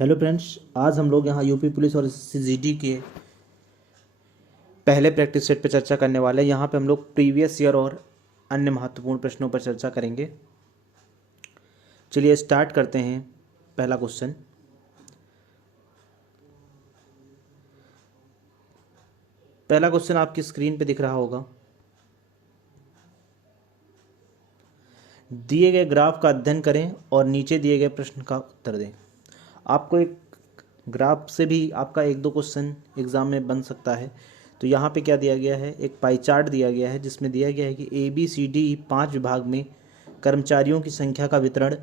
Hello friends, आज हम लोग यहाँ यूपी पुलिस और सीजीडी के पहले प्रैक्टिस सेट पर चर्चा करने वाले हैं। यहाँ पे हम लोग प्रीवियस ईयर और अन्य महत्वपूर्ण प्रश्नों पर चर्चा करेंगे। चलिए स्टार्ट करते हैं। पहला क्वेश्चन, आपकी स्क्रीन पे दिख रहा होगा। दिए गए ग्राफ का अध्ययन करें और नीचे दिए गए प्रश्न का उत्तर दें। आपको एक ग्राफ से भी आपका एक दो क्वेश्चन एग्जाम में बन सकता है। तो यहाँ पे क्या दिया गया है, एक पाई चार्ट दिया गया है जिसमें दिया गया है कि ABCD 5 विभाग में कर्मचारियों की संख्या का वितरण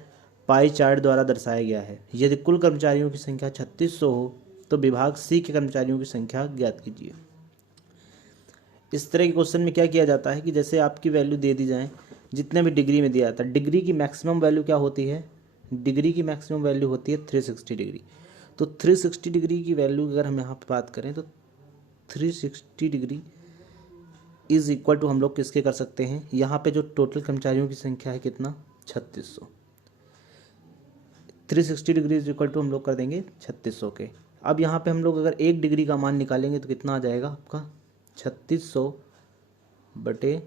पाई चार्ट द्वारा दर्शाया गया है। यदि कुल कर्मचारियों की संख्या 3600 हो तो विभाग C के कर्मचारियों की संख्या ज्ञात कीजिए। इस तरह के क्वेश्चन में क्या किया जाता है कि जैसे आपकी वैल्यू दे दी जाए, जितने भी डिग्री में दिया जाता है, डिग्री की मैक्सिमम वैल्यू क्या होती है, डिग्री की मैक्सिमम वैल्यू होती है 360 डिग्री। तो 360 डिग्री की वैल्यू अगर हम यहाँ पे बात करें तो 360 डिग्री इज इक्वल टू हम लोग किसके कर सकते हैं, यहाँ पे जो टोटल कर्मचारियों की संख्या है कितना, 3600। 360 डिग्री इज इक्वल टू हम लोग कर देंगे 3600 के। अब यहाँ पे हम लोग अगर 1 डिग्री का मान निकालेंगे तो कितना आ जाएगा आपका, 3600 बटे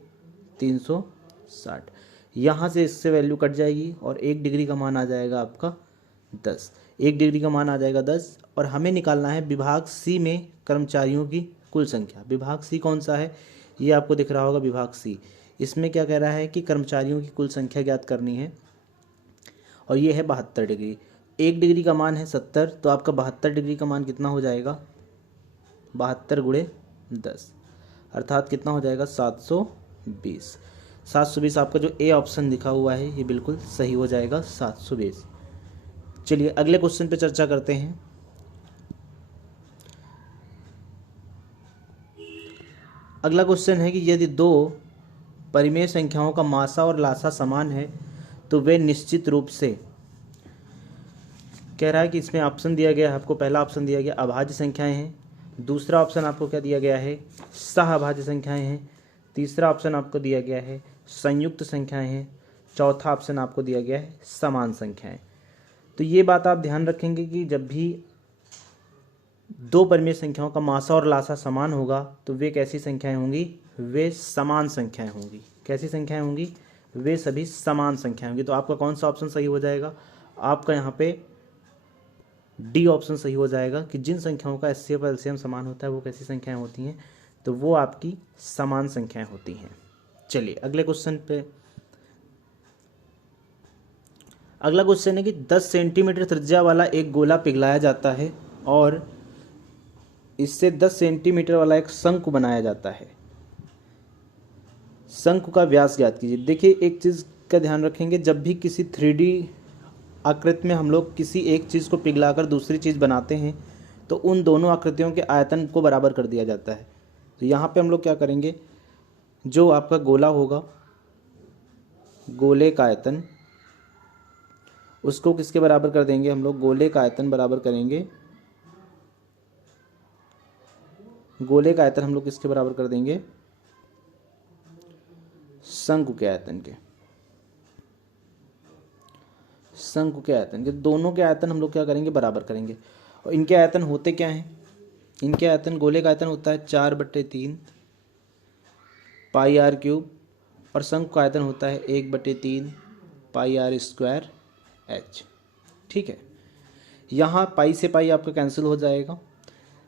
360। यहाँ से इससे वैल्यू कट जाएगी और 1 डिग्री का मान आ जाएगा आपका 10। 1 डिग्री का मान आ जाएगा 10 और हमें निकालना है विभाग C में कर्मचारियों की कुल संख्या। विभाग C कौन सा है, ये आपको दिख रहा होगा, विभाग C। इसमें क्या कह रहा है कि कर्मचारियों की कुल संख्या ज्ञात करनी है और ये है 72 डिग्री। 1 डिग्री का मान है 70, तो आपका 72 डिग्री का मान कितना हो जाएगा, 72 गुणे 10 अर्थात कितना हो जाएगा 720। 720 आपका जो ए ऑप्शन लिखा हुआ है ये बिल्कुल सही हो जाएगा, 720। चलिए अगले क्वेश्चन पे चर्चा करते हैं। अगला क्वेश्चन है कि यदि दो परिमेय संख्याओं का मासा और लासा समान है तो वे निश्चित रूप से, कह रहा है कि इसमें ऑप्शन दिया गया है आपको। पहला ऑप्शन दिया गया अभाज्य संख्याएं हैं, दूसरा ऑप्शन आपको क्या दिया गया है, सहअभाज्य संख्याएं हैं, तीसरा ऑप्शन आपको दिया गया है संयुक्त संख्याएं हैं, चौथा ऑप्शन आपको दिया गया है समान संख्याएं। तो ये बात आप ध्यान रखेंगे कि जब भी दो परिमेय संख्याओं का मासा और लासा समान होगा तो वे कैसी संख्याएं होंगी, वे समान संख्याएं होंगी। कैसी संख्याएं होंगी, वे सभी समान संख्याएं होंगी। तो आपका कौन सा ऑप्शन सही हो जाएगा, आपका यहाँ पे डी ऑप्शन सही हो जाएगा कि जिन संख्याओं का HCF और LCM समान होता है वो कैसी संख्याएं होती हैं, तो वो आपकी समान संख्याएं होती हैं। चलिए अगले क्वेश्चन पे। अगला क्वेश्चन है कि 10 सेंटीमीटर त्रिज्या वाला एक गोला पिघलाया जाता है और इससे 10 सेंटीमीटर वाला एक शंकु बनाया जाता है। शंकु का व्यास ज्ञात कीजिए। देखिए एक चीज़ का ध्यान रखेंगे, जब भी किसी 3D आकृति में हम लोग किसी एक चीज़ को पिघलाकर दूसरी चीज़ बनाते हैं तो उन दोनों आकृतियों के आयतन को बराबर कर दिया जाता है। तो यहाँ पे हम लोग क्या करेंगे, जो आपका गोला होगा, गोले का आयतन, उसको किसके बराबर कर देंगे हम लोग, गोले का आयतन बराबर करेंगे, गोले का आयतन हम लोग किसके बराबर कर देंगे, शंकु के आयतन के। शंकु के आयतन के, दोनों के आयतन हम लोग क्या करेंगे, बराबर करेंगे। और इनके आयतन होते क्या हैं, इनके आयतन, गोले का आयतन होता है 4/3 पाई आर क्यूब और शंकु का आयतन होता है 1/3 पाई आर स्क्वायर एच। ठीक है, यहाँ पाई से पाई आपका कैंसिल हो जाएगा।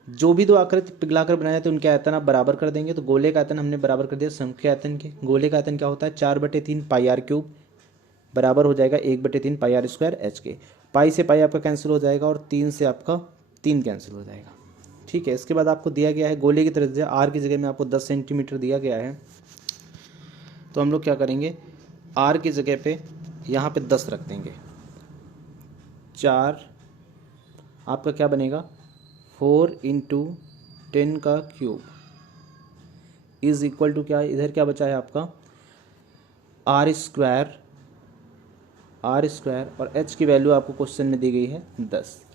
जो भी दो आकृति पिघलाकर बनाए जाते हैं उनके आयतन आप बराबर कर देंगे। तो गोले का आयतन हमने बराबर कर दिया शंकु के आयतन के। गोले का आयतन क्या होता है, 4/3 पाई आर क्यूब बराबर हो जाएगा 1/3 पाई आर स्क्वायर एच के। पाई से पाई आपका कैंसिल हो जाएगा और 3 से आपका 3 कैंसिल हो जाएगा। ठीक है, इसके बाद आपको दिया गया है गोले की त्रिज्या आर की जगह में आपको 10 सेंटीमीटर दिया गया है। तो हम लोग क्या करेंगे, आर की जगह पे यहाँ पे 10 रख देंगे। 4 आपका क्या बनेगा, 4 × 10 का क्यूब इज इक्वल टू क्या, इधर क्या बचा है आपका आर स्क्वायर और एच की वैल्यू आपको क्वेश्चन में दी गई है 10।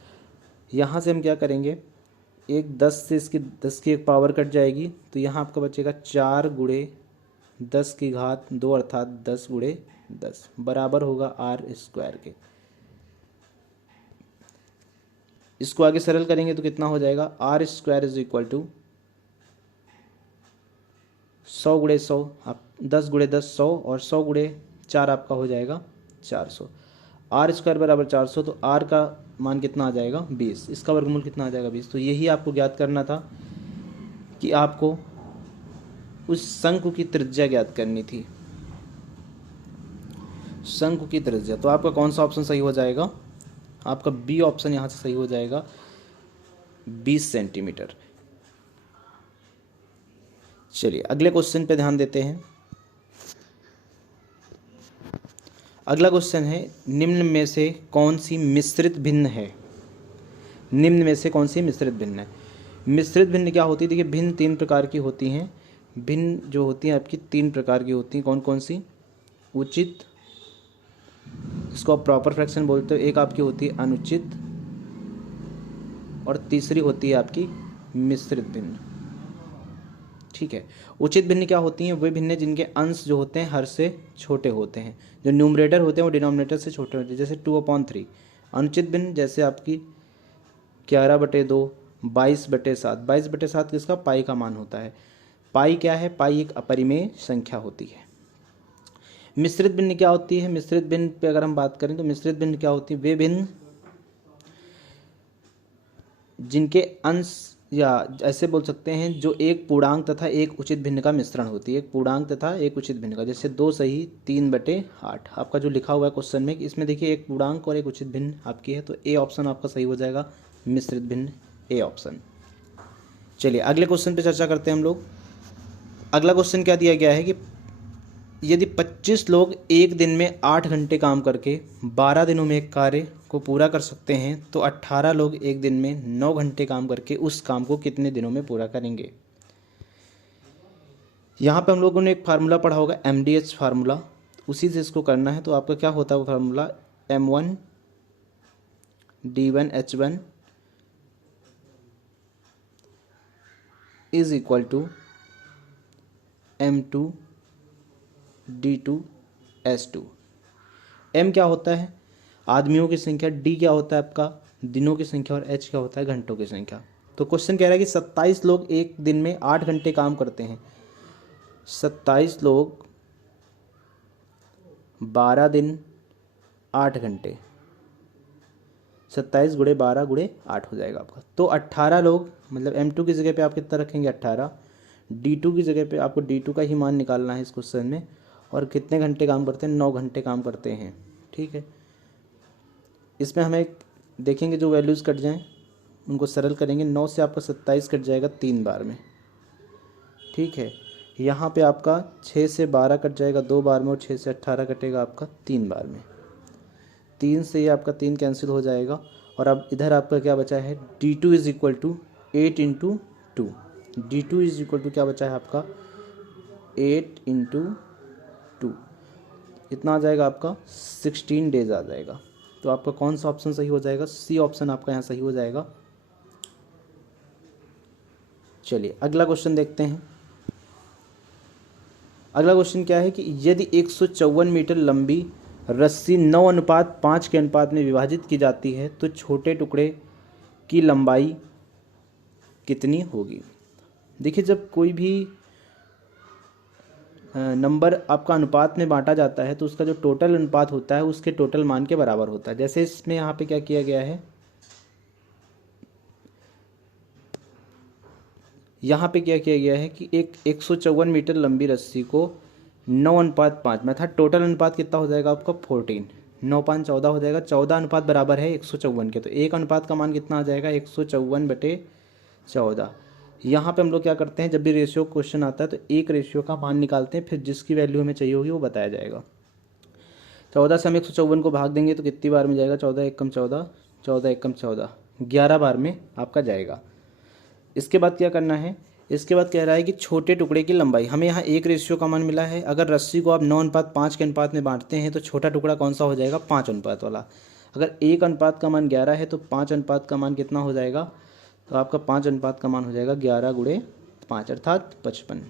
यहाँ से हम क्या करेंगे, एक 10 से इसकी 10 की एक पावर कट जाएगी तो यहाँ आपका बचेगा 4 × 10⁻2 अर्थात 10 × 10 बराबर होगा आर स्क्वायर के। इसको आगे सरल करेंगे तो कितना हो जाएगा, R square is equal to 100 गुणे 100, आप 10 गुणे 10 100 और 100 गुणे 4 आपका हो जाएगा 400। आर स्क्वायर बराबर 400, तो आर का मान कितना आ जाएगा 20, इसका वर्गमूल कितना आ जाएगा 20। तो यही आपको ज्ञात करना था कि आपको उस शंकु की त्रिज्या ज्ञात करनी थी, शंकु की त्रिज्या। तो आपका कौन सा ऑप्शन सही हो जाएगा, आपका बी ऑप्शन यहाँ से सही हो जाएगा, 20 सेंटीमीटर। चलिए अगले क्वेश्चन पे ध्यान देते हैं। अगला क्वेश्चन है, निम्न में से कौन सी मिश्रित भिन्न है, निम्न में से कौन सी मिश्रित भिन्न है। मिश्रित भिन्न क्या होती है, देखिए भिन्न 3 प्रकार की होती हैं, भिन्न जो होती हैं आपकी 3 प्रकार की होती हैं। कौन कौन सी, उचित, इसको आप प्रॉपर फ्रैक्शन बोलते हो, एक आपकी होती है अनुचित, और तीसरी होती है आपकी मिश्रित भिन्न। ठीक है, उचित भिन्न क्या होती हैं, वे भिन्न जिनके अंश जो होते हैं हर से छोटे होते हैं, जो न्यूमरेटर होते हैं वो डिनोमिनेटर से छोटे होते हैं, जैसे 2/3। अनुचित भिन्न जैसे आपकी 11/2, 22/7। 22/7 किसका, पाई का मान होता है। पाई क्या है, पाई एक अपरिमेय संख्या होती है। मिश्रित भिन्न क्या होती है, मिश्रित भिन्न पे अगर हम बात करें तो मिश्रित भिन्न क्या होती है, वे भिन्न जिनके अंश, या ऐसे बोल सकते हैं जो एक पूर्णांक तथा एक उचित भिन्न का मिश्रण होती है, एक पूर्णांक तथा एक उचित भिन्न का, जैसे 2 सही 3/8 आपका जो लिखा हुआ है क्वेश्चन में, इसमें देखिए एक पूर्णांक और एक उचित भिन्न आपकी है, तो ए ऑप्शन आपका सही हो जाएगा, मिश्रित भिन्न ए ऑप्शन। चलिए अगले क्वेश्चन पे चर्चा करते हैं हम लोग। अगला क्वेश्चन क्या दिया गया है कि यदि 25 लोग एक दिन में 8 घंटे काम करके 12 दिनों में एक कार्य को पूरा कर सकते हैं, तो 18 लोग एक दिन में 9 घंटे काम करके उस काम को कितने दिनों में पूरा करेंगे। यहाँ पे हम लोगों ने एक फार्मूला पढ़ा होगा, MDH फार्मूला, उसी से इसको करना है। तो आपका क्या होता है वो formula, M1 D1 H1 is equal to M2 D2 S2। M क्या होता है, आदमियों की संख्या, D क्या होता है आपका दिनों की संख्या, और H क्या होता है घंटों की संख्या। तो क्वेश्चन कह रहा है कि 27 लोग एक दिन में 8 घंटे काम करते हैं, 27 लोग 12 दिन 8 घंटे, 27 गुणे 12 गुणे 8 हो जाएगा आपका। तो 18 लोग, मतलब M2 की जगह पे आप कितना रखेंगे 18, D2 की जगह पे आपको D2 का ही मान निकालना है इस क्वेश्चन में, और कितने घंटे काम करते हैं, 9 घंटे काम करते हैं। ठीक है, इसमें हमें देखेंगे जो वैल्यूज़ कट जाएं उनको सरल करेंगे। 9 से आपका 27 कट जाएगा 3 बार में। ठीक है, यहाँ पे आपका 6 से 12 कट जाएगा 2 बार में, और 6 से 18 कटेगा आपका 3 बार में। 3 से ये आपका 3 कैंसिल हो जाएगा, और अब इधर आपका क्या बचा है, D2 is equal to 8 × 2। D2 is equal to क्या बचा है आपका, 8 × 2, इतना आ जाएगा आपका 16 डेज आ जाएगा। तो आपका कौन सा ऑप्शन सही हो जाएगा, सी ऑप्शन आपका यहाँ सही हो जाएगा। चलिए अगला क्वेश्चन देखते हैं। अगला क्वेश्चन क्या है कि यदि 154 मीटर लंबी रस्सी 9:5 के अनुपात में विभाजित की जाती है तो छोटे टुकड़े की लंबाई कितनी होगी। देखिए जब कोई भी नंबर आपका अनुपात में बांटा जाता है तो उसका जो टोटल अनुपात होता है उसके टोटल मान के बराबर होता है। जैसे इसमें यहाँ पे क्या किया गया है, यहाँ पे क्या किया गया है कि एक 154 मीटर लंबी रस्सी को 9:5 में था, टोटल अनुपात कितना हो जाएगा आपका 14, 9/5 14 हो जाएगा। 14 अनुपात बराबर है 154 के, तो एक अनुपात का मान कितना आ जाएगा 154/14। यहाँ पे हम लोग क्या करते हैं, जब भी रेशियो क्वेश्चन आता है तो एक रेशियो का मान निकालते हैं, फिर जिसकी वैल्यू हमें चाहिए होगी वो बताया जाएगा। 14 से हम 154 को भाग देंगे तो कितनी बार में जाएगा, 14 एकम 14, 14 एकम 14, 11 बार में आपका जाएगा। इसके बाद क्या करना है, इसके बाद कह रहा है कि छोटे टुकड़े की लंबाई, हमें यहाँ एक रेशियो का मान मिला है। अगर रस्सी को आप 9:5 के अनुपात में बांटते हैं तो छोटा टुकड़ा कौन सा हो जाएगा, 5 अनुपात वाला। अगर एक अनुपात का मान 11 है तो 5 अनुपात का मान कितना हो जाएगा, तो आपका 5 अनुपात का मान हो जाएगा 11 × 5 अर्थात 55।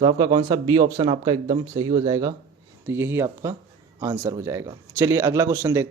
तो आपका कौन सा बी ऑप्शन आपका एकदम सही हो जाएगा, तो यही आपका आंसर हो जाएगा। चलिए अगला क्वेश्चन देखते हैं।